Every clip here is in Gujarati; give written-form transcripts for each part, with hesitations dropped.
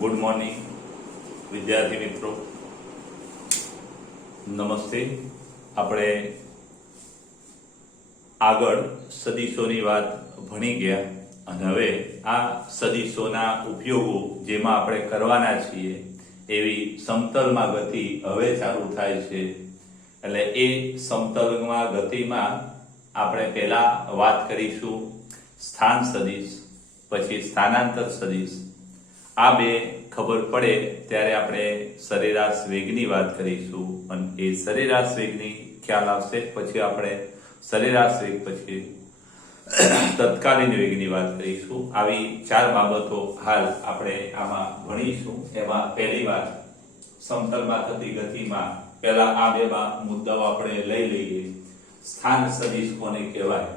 ગુડ મોર્નિંગ વિદ્યાર્થી મિત્રો, નમસ્તે. આપણે આગળ સદીશોની વાત ભણી ગયા અને હવે આ સદીશોના ઉપયોગો જેમાં આપણે કરવાના છીએ એવી સમતલમાં ગતિ હવે ચાલુ થાય છે. એટલે એ સમતલમાં ગતિમાં આપણે પહેલા વાત કરીશું સ્થાન સદિશ, પછી સ્થાનાંતર સદિશ. આ બે ખબર પડે ત્યારે આપણે સરેરાશ વેગની વાત કરીશું અને એ સરેરાશ વેગની ખ્યાલ આવશે પછી આપણે સરેરાશ વેગ પછી તત્કાલીન વેગની વાત કરીશું. આવી ચાર બાબતો હાલ આપણે આમાં ભણીશું. એમાં પહેલી વાત સમતલમાં થતી ગતિમાં પહેલા આ બે મુદ્દાઓ આપણે લઈ લઈએ. સ્થાન સદિશ કોને કહેવાય?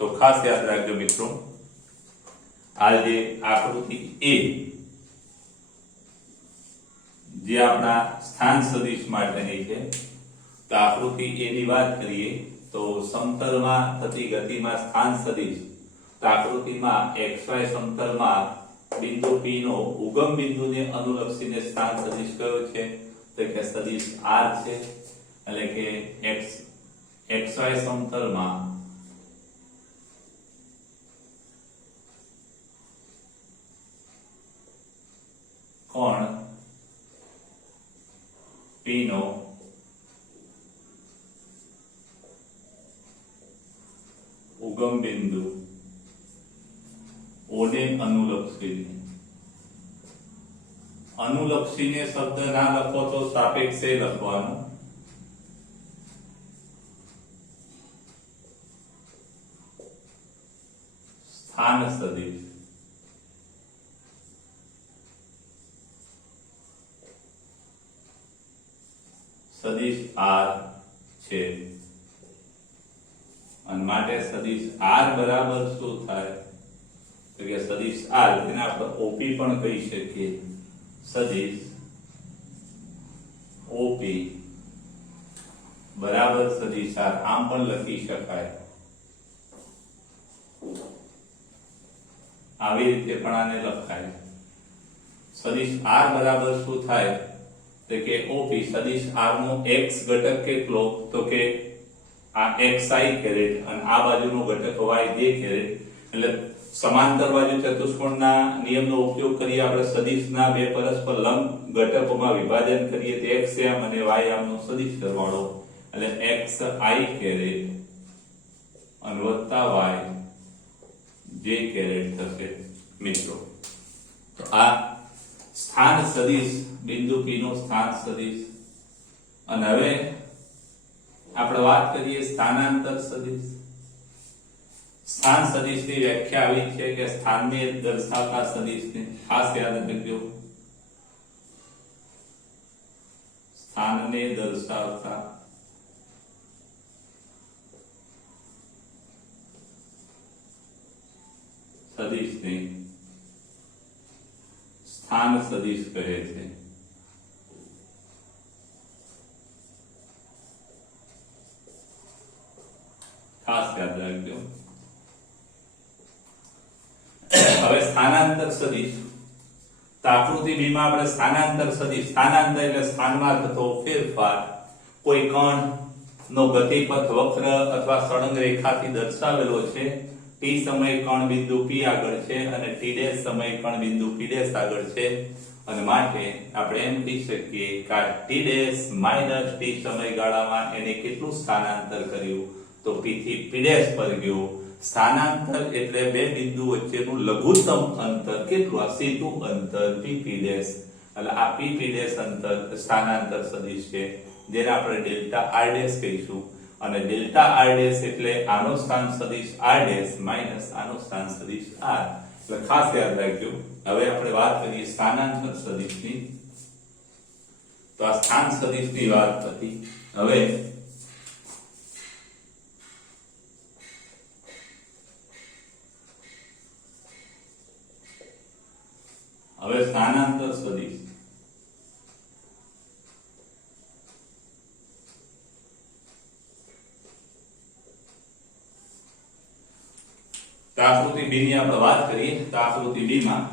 તો ખાસ યાદ રાખજો મિત્રો, આ જે આકૃતિ એ જે આપણા સ્થાન સદિશ માટેની છે, તો આકૃતિ એ ની વાત કરીએ તો સમતલમાં થતી ગતિમાં સ્થાન સદિશ, તો આકૃતિમાં xy સમતલમાં બિંદુ P નો ઉગમ બિંદુને અનુલક્ષીને સ્થાન સદિશ કયો છે? તો કે સદિશ r છે. એટલે કે xy સમતલમાં કોણ P નો ઉગમ બિંદુ O ને અનુલક્ષીને શબ્દ ના લખો તો સાપેક્ષે લખવાનું. સ્થાન સદિશ સદિશ r છે અને માટે સદિશ r બરાબર શું થાય? તો કે સદિશ r જેને આપણે OP પણ કહી શકીએ, સદિશ OP બરાબર સદિશ r. આમ પણ લખી શકાય, આવી રીતે પણ આને લખાય. સદિશ r બરાબર શું થાય? તો કે OP સદિશ r નો x ઘટક કેટલો? તો કે આ xi કેરેટ અને આ બાજુનો ઘટક y j કેરેટ. એટલે સમાંતર બાજુ ચતુષ્કોણના નિયમનો ઉપયોગ કરી આપણે સદિશના બે પરસ્પર લંબ ઘટકોમાં વિભાજન કરીએ તો x યામ અને y યામનો સદિશ સરવાળો એટલે xi કેરેટ અને વત્તા y j કેરેટ થશે મિત્રો. તો આ સ્થાન સદિશ બિંદુ P નો સ્થાન સદિશ. અને હવે આપણે વાત કરીએ સ્થાનાંતર સદિશ. સ્થાન સદિશની વ્યાખ્યા આવી છે કે સ્થાનને દર્શાવતા સદિશને ખાસ યાદ રાખજો, સ્થાનને દર્શાવતા સદિશને સ્થાન સદિશ કહે છે. ખાસ યાદ રાખજો. હવે સ્થાનાંતર સદિશ, તો આકૃતિ B માં આપણે સ્થાનાંતર સદિશ, સ્થાનાંતર એટલે સ્થાનમાં થતો ફેરફાર. કોઈ કણ નો ગતિપથ વક્ર અથવા સળંગ રેખાથી દર્શાવેલો છે. t સમય કણ બિંદુ P આગળ છે અને t' સમય કણ બિંદુ P' આગળ છે અને માટે આપણે એમ કહી શકીએ કે t' - t સમયગાળામાં એને કેટલું સ્થાનાંતર કર્યું? તો P થી P' પર ગયો. સ્થાનાંતર એટલે બે બિંદુ વચ્ચેનું લઘુત્તમ અંતર કેટલું? આ સીધું અંતર P'. એટલે આ P' અંતર સ્થાનાંતર સદિશ છે જેને આપણે ડેલ્ટા r' કહીશું. અને ડેલ્ટા r' એટલે આનો સ્થાન સદિશ r' માઈનસ આનો સ્થાન સદિશ r. એટલે ખાસ યાદ રાખજો. હવે આપણે વાત કરીએ સ્થાનાંતર સદિશની. તો આ સ્થાન સદિશની વાત હતી. હવે સ્થાનાંતર સદિશ. આકૃતિ B ની આપણે વાત કરીએ તો આકૃતિ B માં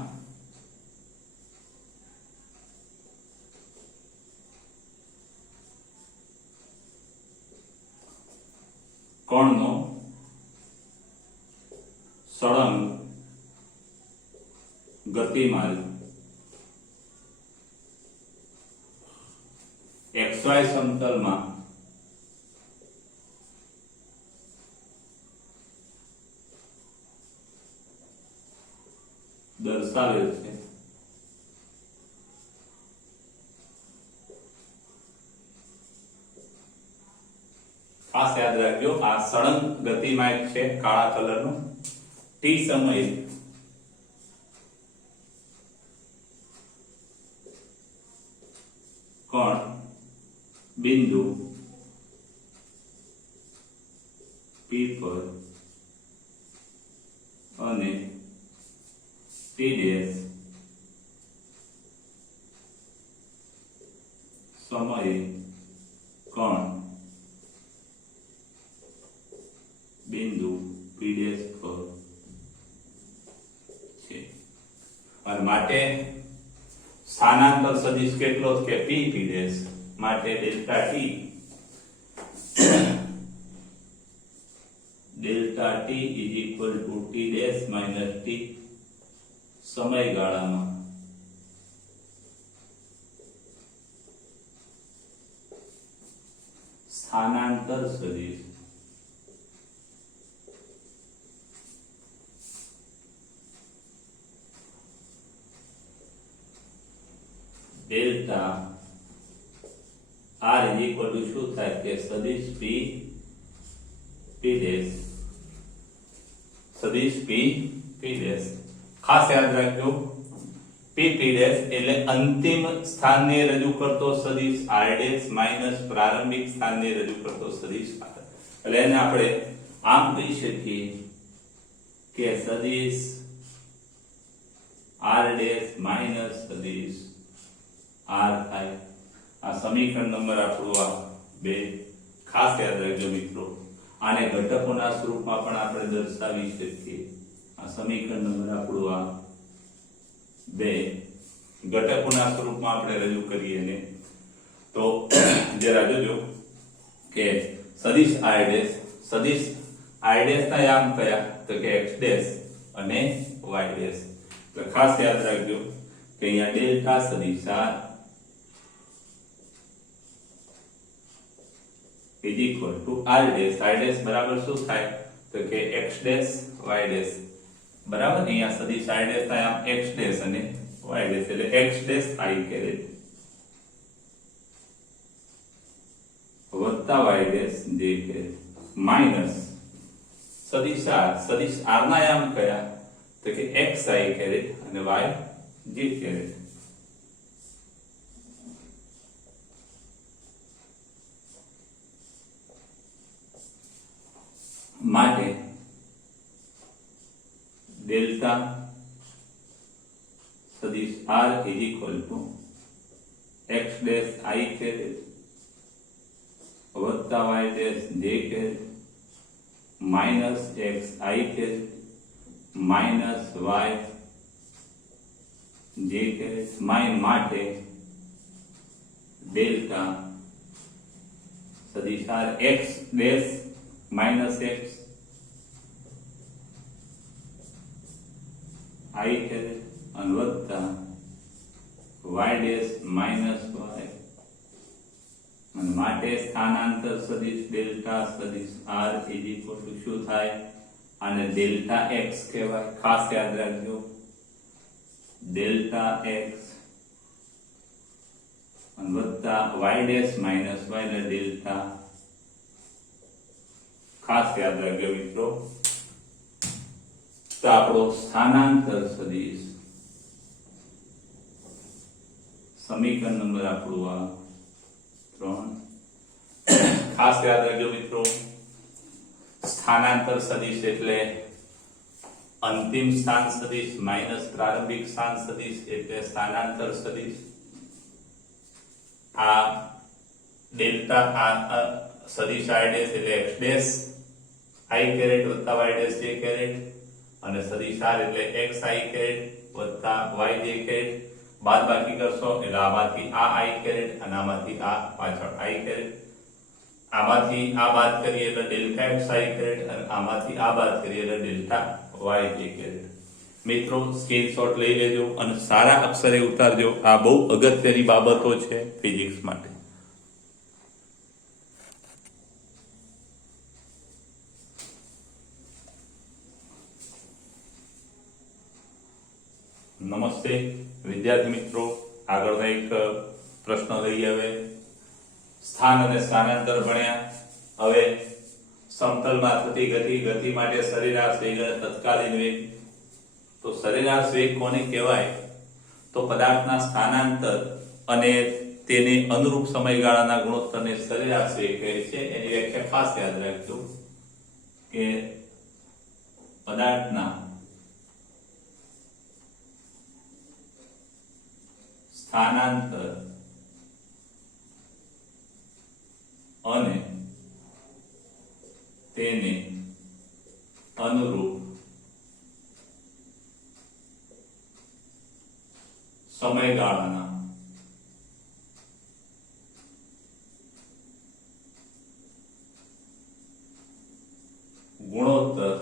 કણનો સળંગ ગતિમાન XY સમતલમાં દર્શાવેલ છે. ખાસ યાદ રાખજો, આ સળંગ ગતિમાન છે કાળા કલરનું. t સમયે કણ બિંદુ P પર અને t ડેશ સમયે કણ બિંદુ P ડેશ પર છે. અને માટે સ્થાનાંતર સદિશ કેટલો કે P ડેશ માટે delta t is equal to t dash minus t સમયગાળામાં સ્થાનાંતર સદિશ delta r is equal to શું થાય કે સદિશ p ડેશ સદિશ p ડેશ. ખાસ યાદ રાખજો, p ડેશ એટલે અંતિમ સ્થાનને રજૂ કરતો સદિશ r ડેશ માઈનસ પ્રારંભિક સ્થાનને રજૂ કરતો સદિશ r. એટલે એને આપણે આમ કહી શકીએ કે સદિશ r ડેશ માઈનસ સદિશ r થાય. આ સમીકરણ નંબર આપણું આ 2. ખાસ યાદ રાખજો મિત્રો, આને ઘટકોના સ્વરૂપમાં પણ આપણે દર્શાવી શકીએ. આ સમીકરણ નંબર આપણું આ 2 ઘટકોના સ્વરૂપમાં આપણે રજૂ કરીએ ને તો જરા જોજો કે સદિશ r ડેશ ના યામ કયા તો કે x ડેશ અને y ડેશ. તો ખાસ યાદ રાખજો કે અહીંયા ડેલ્ટા સદિશ r is equal to r dash બરાબર શું થાય તો કે x ડેશ y ડેશ બરાબર. અહીંયા સદિશ r ડેશ થાય આમ x ડેશ અને y ડેશ એટલે x ડેશ I કેરેટ વત્તા y dash j caret minus સદિશ r ના યામ કયા તો કે x I કેરેટ અને y j કેરેટ. માટે ડેલ્ટા સદિશ r is equal to x dash I caret વત્તા y dash j caret minus x I caret minus y j caret માટે ડેલ્ટા સદિશ r x dash minus x I caret अनवत्ता y डैश माइनस y અને માટે સ્થાનાંતર સદિશ ડેલ્ટા સદિશ r is equal to શું થાય અને ડેલ્ટા x કહેવાય. ખાસ યાદ રાખજો, delta x અનવત્તા y dash minus y એટલે ડેલ્ટા. ખાસ યાદ રાખજો મિત્રો, તો આપણો સ્થાનાંતર સદિશ સમીકરણ નંબર આપણું આ 3. ખાસ યાદ રાખજો મિત્રો, સ્થાનાંતર સદિશ એટલે અંતિમ સ્થાન સદિશ માઈનસ પ્રારંભિક સ્થાન સદિશ એટલે સ્થાનાંતર સદિશ. આ ડેલ્ટા આ સદિશ r ડેશ એટલે x ડેશ I કેરેટ વત્તા y ડેશ j કેરેટ અને સદિશ r એટલે x I કેરેટ વત્તા y j કેરેટ. બાદબાકી કરશો એટલે આમાંથી આ I કેરેટ અને આમાંથી આ પાછળ I કેરેટ આમાંથી આ બાદ કરીએ એટલે ડેલ્ટા એક્સ આઈ કેરેટ અને આમાંથી આ બાદ કરીએ એટલે ડેલ્ટા વાય જે કેરેટ. મિત્રો સ્ક્રીનશોટ લઈ લેજો અને સારા અક્ષરે ઉતારજો. આ બહુ અગત્યની બાબતો છે ફિઝિક્સ માટે. નમસ્તે વિદ્યાર્થી મિત્રો, આગળનો એક પ્રશ્ન લઈએ. હવે સ્થાન અને સ્થાનાંતર ભણ્યા. હવે સમતલમાં થતી ગતિ માટે સરેરાશ વેગ અને તત્કાલીન વેગ. તો સરેરાશ વેગ કોને કહેવાય? તો પદાર્થના સ્થાનાંતર અને તેને અનુરૂપ સમયગાળાના ગુણોત્તરને સરેરાશ વેગ કહે છે. એની વ્યાખ્યા ખાસ યાદ રાખજો કે પદાર્થના સ્થાનાંતર અને તેને અનુરૂપ સમયગાળાના ગુણોત્તર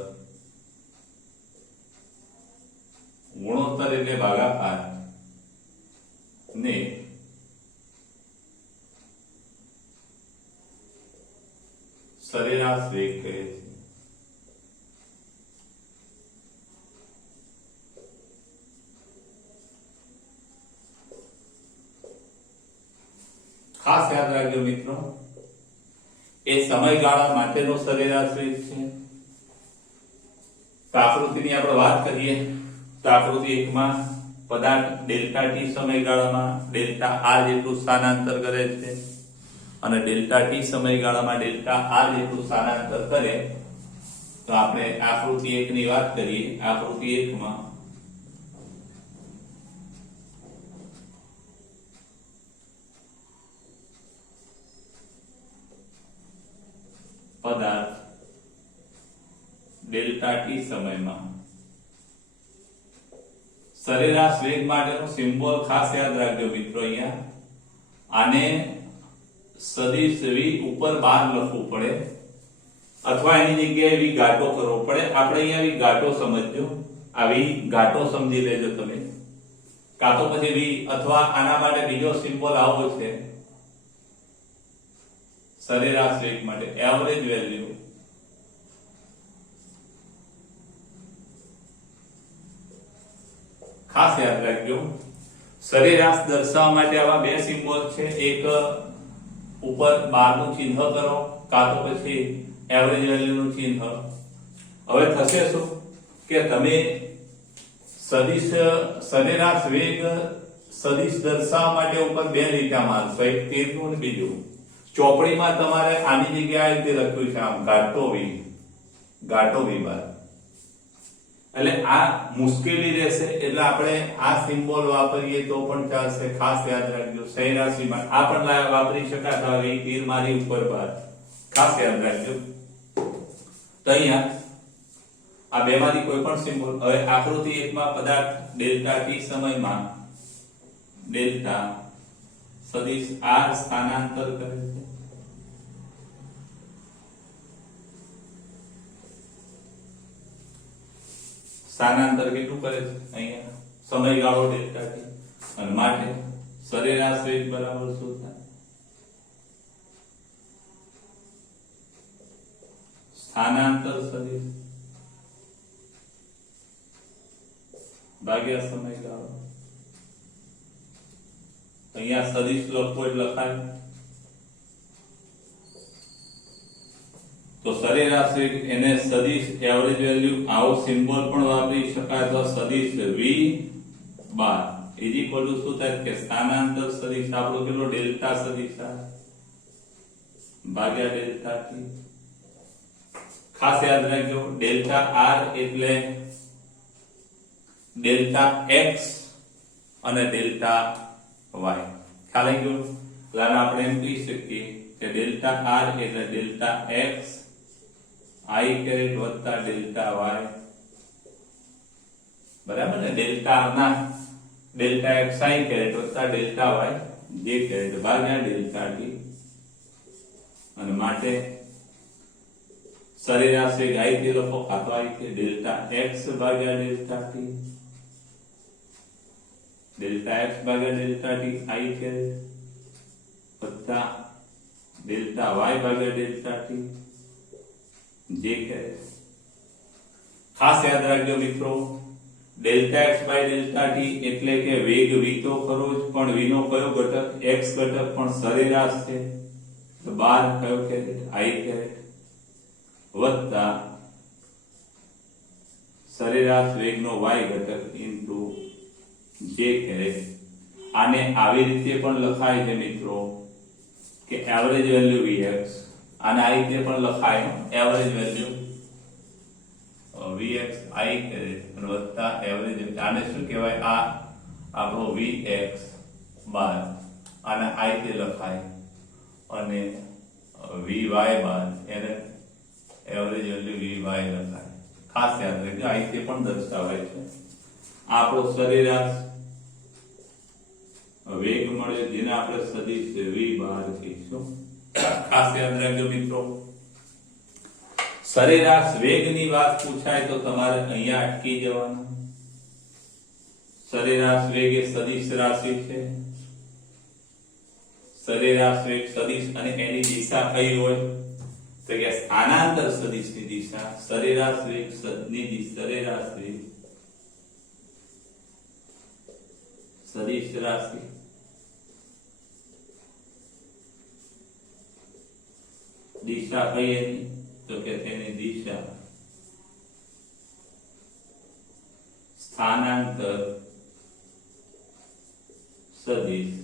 એટલે ભાગાકાર ને સરેરાશ વેગ કહે છે. ખાસ યાદ રાખજો મિત્રો, એ સમયગાળા માટેનો સરેરાશ વેગ છે. તો આકૃતિની આપણે વાત કરીએ તો આકૃતિ 1 માં પદાર્થ ડેલ્ટા ટી સમયગાળામાં ડેલ્ટા આર જેટલું સ્થાનાંતર કરે છે અને ડેલ્ટા ટી સમયગાળામાં ડેલ્ટા આર જેટલું સ્થાનાંતર કરે. તો આપણે આકૃતિ 1 ની વાત કરીએ. આકૃતિ 1 માં પદાર્થ ડેલ્ટા ટી સમયમાં સરેરાશ વેગ માટેનો સિમ્બોલ ખાસ યાદ રાખજો મિત્રો. અહીંયા આને સદિશ v ઉપર 12 લખવું પડે અથવા એની જગ્યાએ v ઘાટો કરવો પડે. આપણે અહીંયા v ઘાટો સમજજો. આ v ઘાટો સમજી લેજો તમે, કાં તો પછી v અથવા આના માટે બીજો સિમ્બોલ આવો છે સરેરાશ વેગ માટે, એવરેજ વેલ્યુ ખાસ યાદ રાખજો. સરેરાશ દર્શાવવા માટે આવા બે સિમ્બોલ છે. એક ઉપર 12 નું ચિહ્ન કરો કાં તો પછી એવરેજ વેલ્યુ નું ચિહ્ન. હવે થશે શું કે તમે સદિશ સરેરાશ વેગ સદિશ દર્શાવવા માટે ઉપર બે લીટા મારશો, એક તીરનું અને બીજું. ચોપડીમાં તમારે આની જગ્યાએ તે લખ્યું છે આમ ઘાટો વી બાર. એટલે આ મુશ્કેલી રહેશે, એટલે આપણે આ સિમ્બોલ વાપરીએ તો પણ ચાલશે. ખાસ યાદ રાખજો. સરેરાશીમાં આ પણ વાપરી શકાય. હવે તીર મારી ઉપર બાર, ખાસ યાદ રાખજો. તો અહીંયા આ બેમાંથી કોઈ પણ સિમ્બોલ. હવે આકૃતિ 1 માં પદાર્થ ડેલ્ટા ટી સમયમાં ડેલ્ટા સદિશ આર સ્થાનાંતર કરે છે. સ્થાનાંતર કેટલું કરે છે? અહીંયા સમયગાળો ડેલ્ટા ટી અને માટે સરેરાશ વેગ બરાબર શું થાય? સ્થાનાંતર સદિશ ભાગ્યા સમયગાળો. અહીંયા સદિશ લખો એટલે લખાય. તો સરેરાશ વેગ એને સદિશ એવરેજ વેલ્યુ આવો સિમ્બોલ પણ વાપરી શકાય. તો સદિશ v bar is equal to શું થાય કે સ્થાનાંતર સદિશ આપણો કેટલો ડેલ્ટા સદિશ ભાગ્યા ડેલ્ટા ટી. ખાસ યાદ રાખજો, ડેલ્ટા આર એટલે ડેલ્ટા એક્સ અને ડેલ્ટા વાય. ખ્યાલ આવી ગયો? એટલે આપણે એમ કહી શકીએ કે ડેલ્ટા આર એટલે ડેલ્ટા એક્સ આઈ કેરેટ વત્તા ડેલ્ટા વાય બરાબર ને. ડેલ્ટા આર ના ડેલ્ટા એક્સ આઈ કેરેટ વત્તા ડેલ્ટા વાય જે કેરેટ ભાગ્યા ડેલ્ટા ટી. અને માટે સરેરાશ વેગ I થી લખો કાં તો I થી ડેલ્ટા x ભાગ્યા ડેલ્ટા t, ડેલ્ટા x ભાગ્યા ડેલ્ટા t I કેરેટ વત્તા ડેલ્ટા y ભાગ્યા ડેલ્ટા t j કેરેટ. ખાસ યાદ રાખજો મિત્રો, delta x by delta t એટલે કે વેગ v તો ખરો જ, પણ v નો કયો ઘટક? x ઘટક, પણ સરેરાશ છે તો 12 કયો કેરેટ? I કેરેટ વત્તા સરેરાશ વેગનો y ઘટક ઇન્ટુ j કેરેટ. આને આવી રીતે પણ લખાય છે મિત્રો કે એવરેજ વેલ્યુ vx, આને આ રીતે પણ લખાય average value vx I caret અને વત્તા એવરેજ. આને શું કહેવાય? આ આપણો vx બાર આને I થી લખાય અને vy બાર એને એવરેજ વેલ્યુ vy લખાય. ખાસ યાદ રાખજો, I થી પણ દર્શાવાય છે. આપણો સરેરાશ વેગ મળે જેને આપણે સદિશ v બાર કહીશું. ખાસ યાદ રાખજો મિત્રો, સરેરાશ વેગની વાત પૂછાય તો તમારે અહીંયા અટકી જવાનું. સરેરાશ વેગ એ સદિશ રાશિ છે. સરેરાશ વેગ સદિશ અને એની દિશા કઈ હોય તો કે સ્થાનાંતર સદિશની દિશા. સરેરાશ વેગ સરેરાશ વેગ સદિશ રાશિ દિશા કઈ એની તો કે તેની દિશા સ્થાનાંતર સદિશ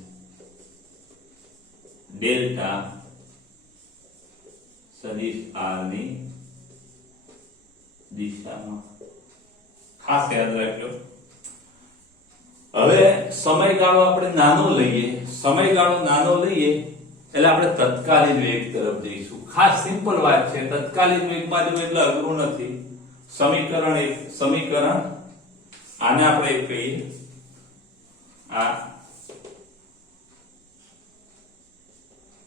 ડેલ્ટા સદિશ r ની દિશામાં. ખાસ યાદ રાખજો. હવે સમયગાળો આપણે નાનો લઈએ, સમયગાળો નાનો લઈએ એટલે આપણે તત્કાલીન વેગ તરફ જઈશું. ખાસ સિમ્પલ વાત છે, તત્કાલીન વેગ બાજુ એટલે અઘરું નથી. સમીકરણ આને આપણે કહીએ આ,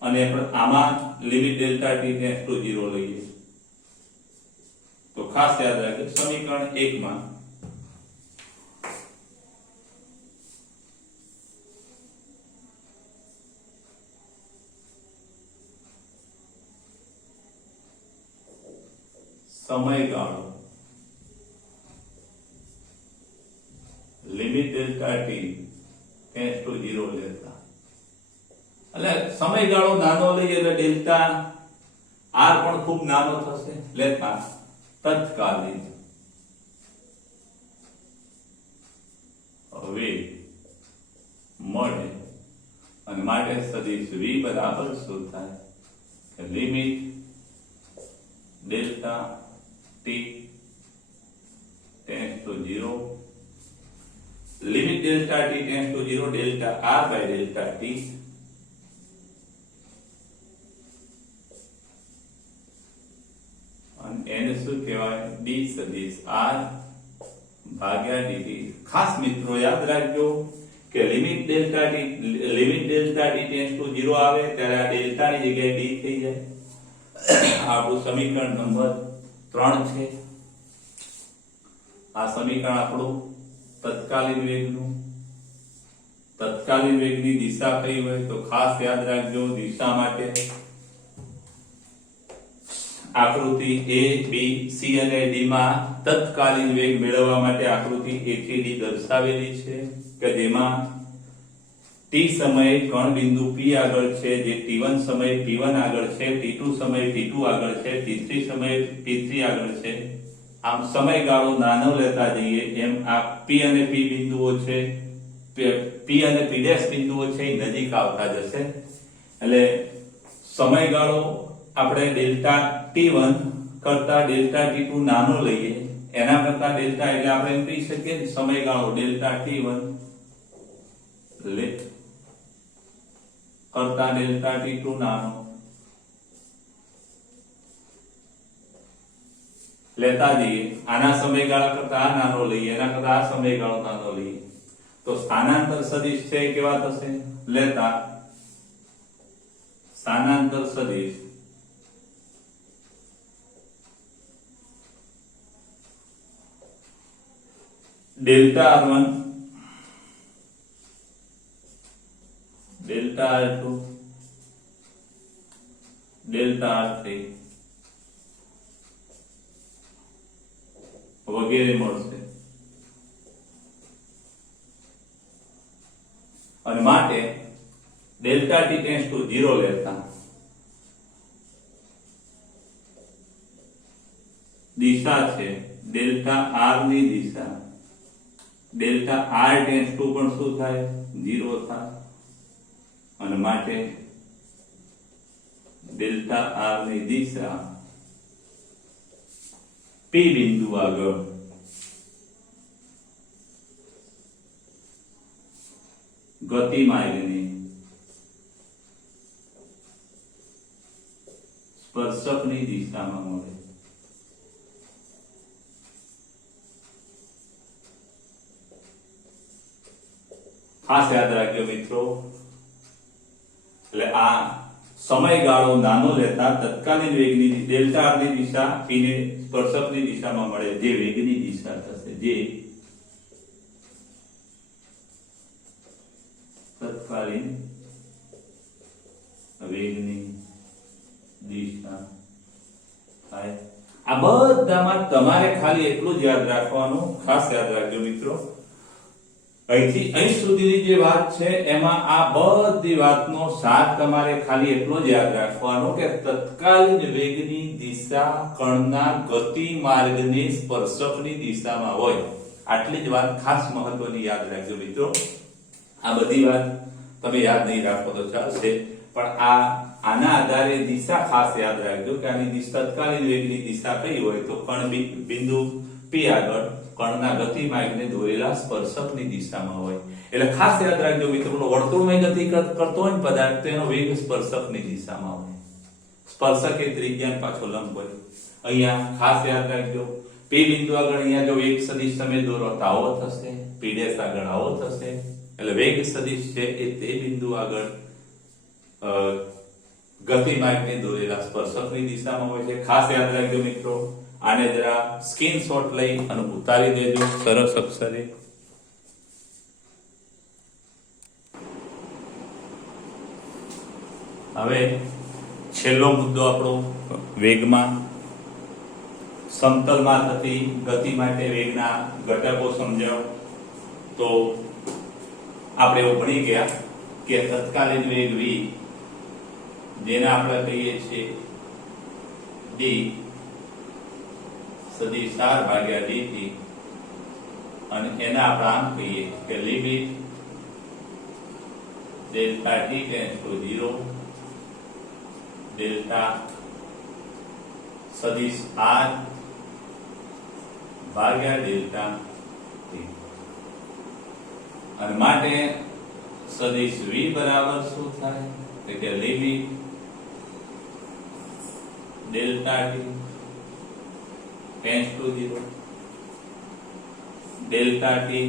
અને આમાં limit delta t tends to 0 લઈએ તો ખાસ યાદ રાખજો સમીકરણ 1 માં સમયગાળો limit delta t tends to 0 લેતા, એટલે સમયગાળો નાનો લઈએ એટલે ડેલ્ટા r પણ ખૂબ નાનો થશે લેતા તત્કાલીન વેગ મળે. અને માટે સદિશ v બરાબર શું થાય? Limit delta t tends to 0, limit delta t tends to 0 delta r by delta t અને એને શું કહેવાય? d સદિશ r ભાગ્યા dt. ખાસ મિત્રો યાદ રાખજો કે limit delta t tends to 0 આવે ત્યારે આ ડેલ્ટા ની જગ્યાએ d થઈ જાય. આપણું સમીકરણ નંબર 3 છે. આ સમીકરણ આપણું તત્કાલીન વેગનું. તત્કાલીન વેગની દિશા કઈ હોય તો ખાસ યાદ રાખજો, દિશા માટે આકૃતિ a b c અને d માં તત્કાલીન વેગ મેળવવા માટે આકૃતિ a થી d દર્શાવેલી છે કે જેમાં t સમયે કણ બિંદુ p આગળ છે, જે t1 સમયે p1 આગળ છે, t2 સમયે p2 આગળ છે, t3 સમયે p3 આગળ છે. આમ સમયગાળો નાનો લેતા જઈએ એમ આ p અને p બિંદુઓ છે, p અને p' બિંદુઓ છે એ નજીક આવતા જશે. એટલે સમયગાળો આપણે ડેલ્ટા t1 કરતા ડેલ્ટા t2 નાનો લઈએ, એના કરતા ડેલ્ટા એટલે આપણે એમ કહી શકીએ સમયગાળો ડેલ્ટા t1 કરતા ડેલ્ટા t2 નાનો લેતા જઈએ. આના સમયગાળા કરતા આ નાનો લઈએ, એના કરતા આ સમયગાળો નાનો લઈએ તો સ્થાનાંતર સદિશ છે કેવા થશે? લેતા સ્થાનાંતર સદિશ delta R1 delta R2 delta R3 વગેરે મળશે અને માટે ડેલ્ટા T ટેન્ડ્સ ટુ 0 લેતા દિશા છે ડેલ્ટા R ની દિશા ડેલ્ટા R ટેન્ડ્સ ટુ પણ શું થાય 0 થાય અને માટે ડેલ્ટા R ની દિશા P બિંદુ આગળ ગતિમાર્ગની સ્પર્શકની દિશામાં મળે ખાસ યાદ રાખજો મિત્રો એટલે આ સમયગાળો નાનો લેતા તત્કાલીન વેગની ડેલ્ટા R ની દિશા P ને સ્પર્શકની દિશામાં મળે જે વેગની દિશા થશે જે તત્કાલીન વેગની દિશા થાય આ બધામાં તમારે ખાલી એટલું જ યાદ રાખવાનું ખાસ યાદ રાખજો મિત્રો અહીંથી અહીં સુધીની જે વાત છે એમાં આ બધી વાતનો સાર તમારે ખાલી એટલો જ યાદ રાખવાનો કે તત્કાલીન વેગની દિશા કણના ગતિ માર્ગની સ્પર્શકની દિશામાં હોય આટલી જ વાત ખાસ મહત્વની યાદ રાખજો મિત્રો આ બધી વાત તમે યાદ નહીં રાખો તો ચાલશે પણ આના આધારે દિશા ખાસ યાદ રાખજો કે આની દિશા તત્કાલીન વેગની દિશા કઈ હોય તો કણ બિંદુ P આગળ કણના ગતિ માર્ગને દોરેલા સ્પર્શકની દિશામાં હોય એટલે ખાસ યાદ રાખજો મિત્રો વર્તુળમાં ગતિ કરતો હોય ને પદાર્થ તો એનો વેગ સ્પર્શકની દિશામાં હોય સ્પર્શક એ ત્રિજ્યા પાછો લંબ હોય અહીંયા ખાસ યાદ રાખજો P બિંદુ આગળ અહીંયા જો વેગ સદિશ તમે દોરો તો આવો થશે P' આગળ આવો થશે એટલે વેગ સદિશ છે એ તે બિંદુ આગળ ગતિ માર્ગને દોરેલા સ્પર્શકની દિશામાં હોય છે ખાસ યાદ રાખજો મિત્રો આને જરા સ્ક્રીનશોટ લઈ અને ઉતારી દેજો સરસ અક્ષરે હવે છેલ્લો મુદ્દો આપણો વેગમાં સમતલમાં થતી ગતિ માટે વેગના ઘટકો સમજાવો તો આપણે એવું ભણી ગયા કે તત્કાલીન વેગ v જેને આપણે કહીએ છીએ d સદિશ r ભાગ્યા dt અને એના આપણે આમ કહીએ કે limit delta t tends to 0 delta સદિશ r ભાગ્યા ડેલ્ટા t અને માટે સદિશ v બરાબર શું થાય કે limit delta t tends to 0 delta t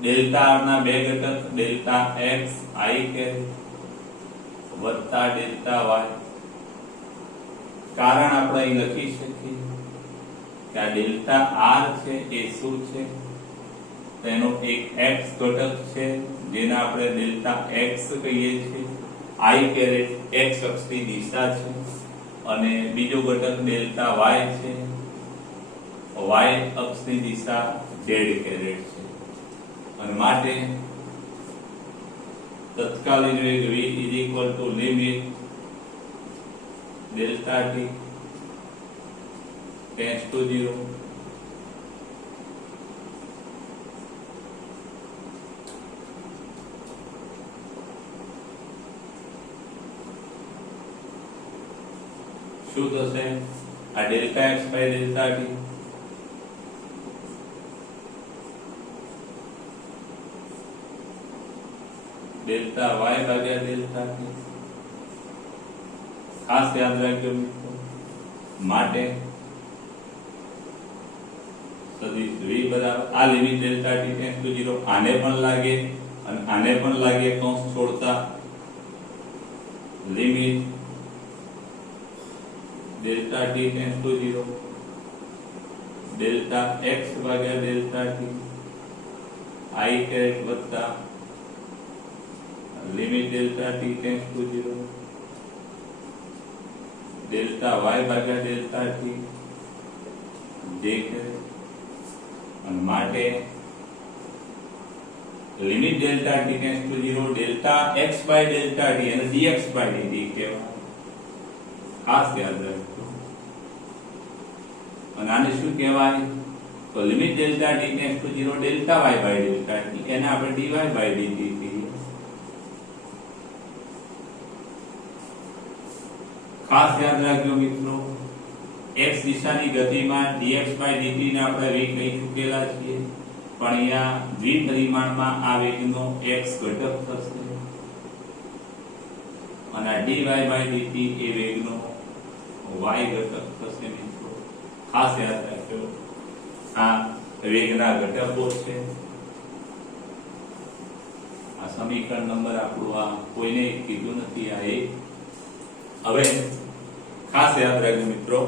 delta r ના બે ઘટક ડેલ્ટા x i કે વત્તા ડેલ્ટા y કારણ આપણે અહીં લખી શકીએ કે આ ડેલ્ટા r છે એ શું છે તેનો એક x ઘટક છે જેને આપણે ડેલ્ટા x કહીએ છીએ i કેરેટ x અક્ષની દિશા છે અને બીજો ઘટક ડેલ્ટા y છે y અક્ષની દિશા z કેરેટ છે અને માટે તત્કાલીન વેગ v limit delta t tends to 0 શું થશે આ delta x by delta t delta y ભાગ્યા ડેલ્ટા t ખાસ યાદ રાખજો મિત્રો માટે સદિશ v બરાબર આ limit delta t tends to 0 આને પણ લાગે અને આને પણ લાગે કૌંસ છોડતા limit delta t tends to 0 delta x ભાગ્યા ડેલ્ટા t I કેરેટ વત્તા limit delta t tends to 0 delta y ભાગ્યા ડેલ્ટા t j કેરેટ અને માટે limit delta t tends to 0 delta x by delta t અને dx બાય dt કહેવાય. ખાસ યાદ રાખજો. અને આને શું કહેવાય? તો limit delta t tends to 0 delta y by delta t એને આપણે dy બાય dt કહીએ. ખાસ યાદ રાખજો મિત્રો, x દિશાની ગતિમાં dx બાય dt ને આપણે વેગ કહી ચૂકેલા છીએ, પણ અહીંયા દ્વિપરિમાણમાં આ વેગનો x ઘટક થશે અને આ dy બાય dt એ વેગનો y ઘટક થશે મિત્રો. ખાસ યાદ રાખજો, આ વેગના ઘટકો છે. આ સમીકરણ નંબર આપણું આ કોઈને કીધું નથી, આ એક. હવે ખાસ યાદ રાખજો મિત્રો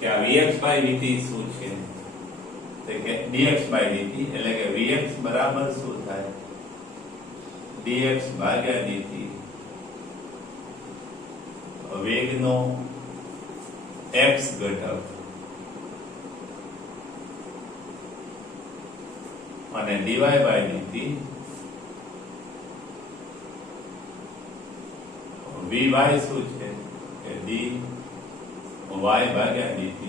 કે આ vx બાય dt શું છે? તો કે dx બાય dt એટલે કે vx બરાબર શું થાય? dx ભાગ્યા dt વેગનો x ઘટક અને dy બાય dt vy શું છે? કે dy ભાગ્યા dt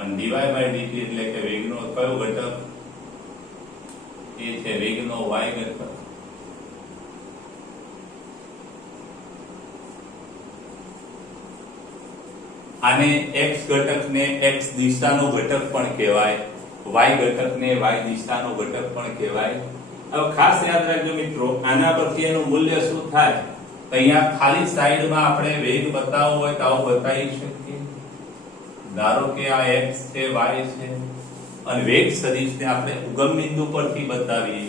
અને dy બાય dt એટલે કે વેગનો કયો ઘટક? એ છે વેગનો y ઘટક. આને x ઘટકને x દિશાનો ઘટક પણ કહેવાય, y ઘટકને y દિશાનો ઘટક પણ કહેવાય. હવે ખાસ યાદ રાખજો મિત્રો, આના પરથી એનું મૂલ્ય શું થાય? તો અહીંયા ખાલી સાઈડમાં આપણે વેગ બતાવવો હોય તો આવું બતાવી શકીએ. ધારો કે આ x છે, y છે અને વેગ સદિશને આપણે ઉગમ બિંદુ પરથી બતાવીએ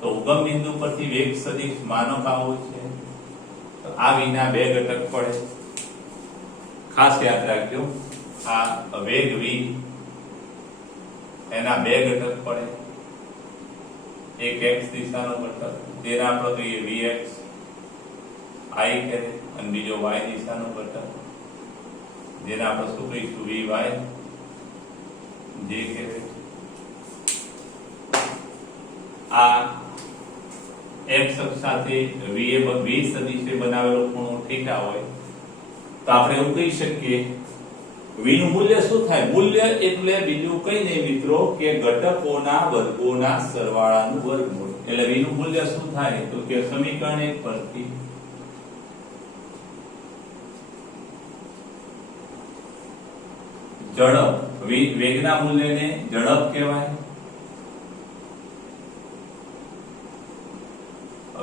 તો ઉગમ બિંદુ પરથી વેગ સદિશ માનો આવો છે તો આ વિના બે ઘટક પડે. ખાસ યાદ રાખજો, આ વેગ v એના બે ઘટક પડે. એક x દિશાનો ઘટક જેને આપણે કહીએ vx I કરે અને બીજો y દિશાનો ઘટક જેને આપણે શું કહીશું vy j કરે. આ x અક્ષ સાથે v સદિશે બનાવેલો ખૂણો થીટા હોય તો આપણે એવું કહી શકીએ v નું મૂલ્ય શું થાય? મૂલ્ય એટલે બીજું કઈ નહીં મિત્રો કે ઘટકોના વર્ગોના સરવાળાનું વર્ગમૂળ. એટલે v નું મૂલ્ય શું થાય? તો કે સમીકરણ 1 પરથી ઝડપ વેગના મૂલ્યને ઝડપ કહેવાય.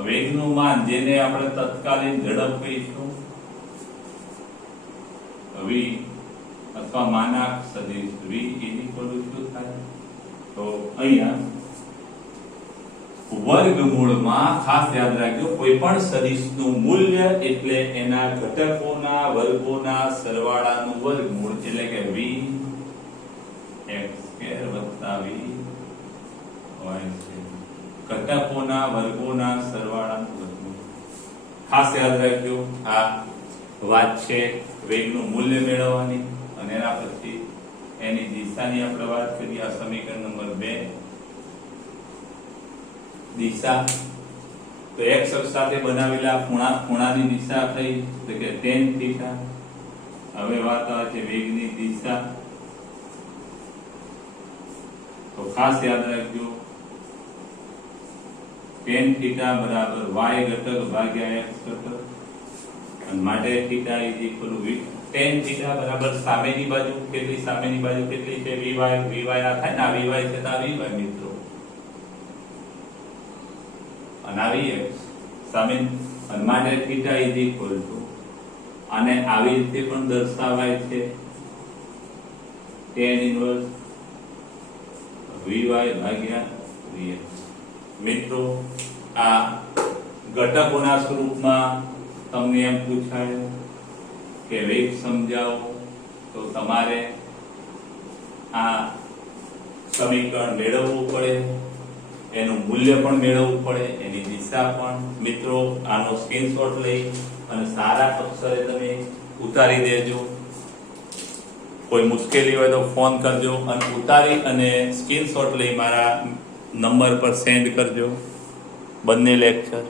વેગનું માન જેને આપણે તત્કાલીન ઝડપ કહીશું v અથવા માનાક સદિશ v ઇક્વલ શું થાય? તો અહીંયા વર્ગમૂળમાં ખાસ યાદ રાખજો, કોઈ પણ સદિશનું મૂલ્ય એટલે એના ઘટકોના વર્ગોના સરવાળાનું વર્ગમૂળ એટલે કે v x² + v y². ઘટકોના વર્ગોના સરવાળાનું વર્ગમૂળ. ખાસ યાદ રાખજો, આ વાત છે વેગનું મૂલ્ય મેળવવાની અને એના પછી એની દિશાની આપણે વાત કરીએ. આ સમીકરણ નંબર 2 દિશા તો x અક્ષ સાથે બનાવેલા ખૂણાની દિશા થઈ તો કે tan θ. હવે વાત આવે છે વેગની દિશા. તો ખાસ યાદ રાખજો, tan θ બરાબર y ઘટક ભાગ્યા x ઘટક અને માટે θ tan θ બરાબર સામેની બાજુ કેટલી? સામેની બાજુ કેટલી છે? vy આ થાય ને, આ vy છે તો આ vy મિત્રો અને આવી x સામે અને માટે θ અને આવી રીતે પણ દર્શાવાય છે tan ઇન્વર્સ vy ભાગ્યા vx. મિત્રો આ ઘટકોના સ્વરૂપમાં તમને એમ પૂછાય કે વેગ સમજાવો તો તમારે આ સમીકરણ મેળવવું પડે, એનું મૂલ્ય પણ મેળવવું પડે, એની દિશા પણ. મિત્રો આનો સ્ક્રીનશોટ લઈ અને સારા અક્ષરે તમે ઉતારી દેજો. કોઈ મુશ્કેલી હોય તો ફોન કરજો અને ઉતારી અને સ્ક્રીનશોટ લઈ મારા નંબર પર સેન્ડ કરજો બંને લેક્ચર.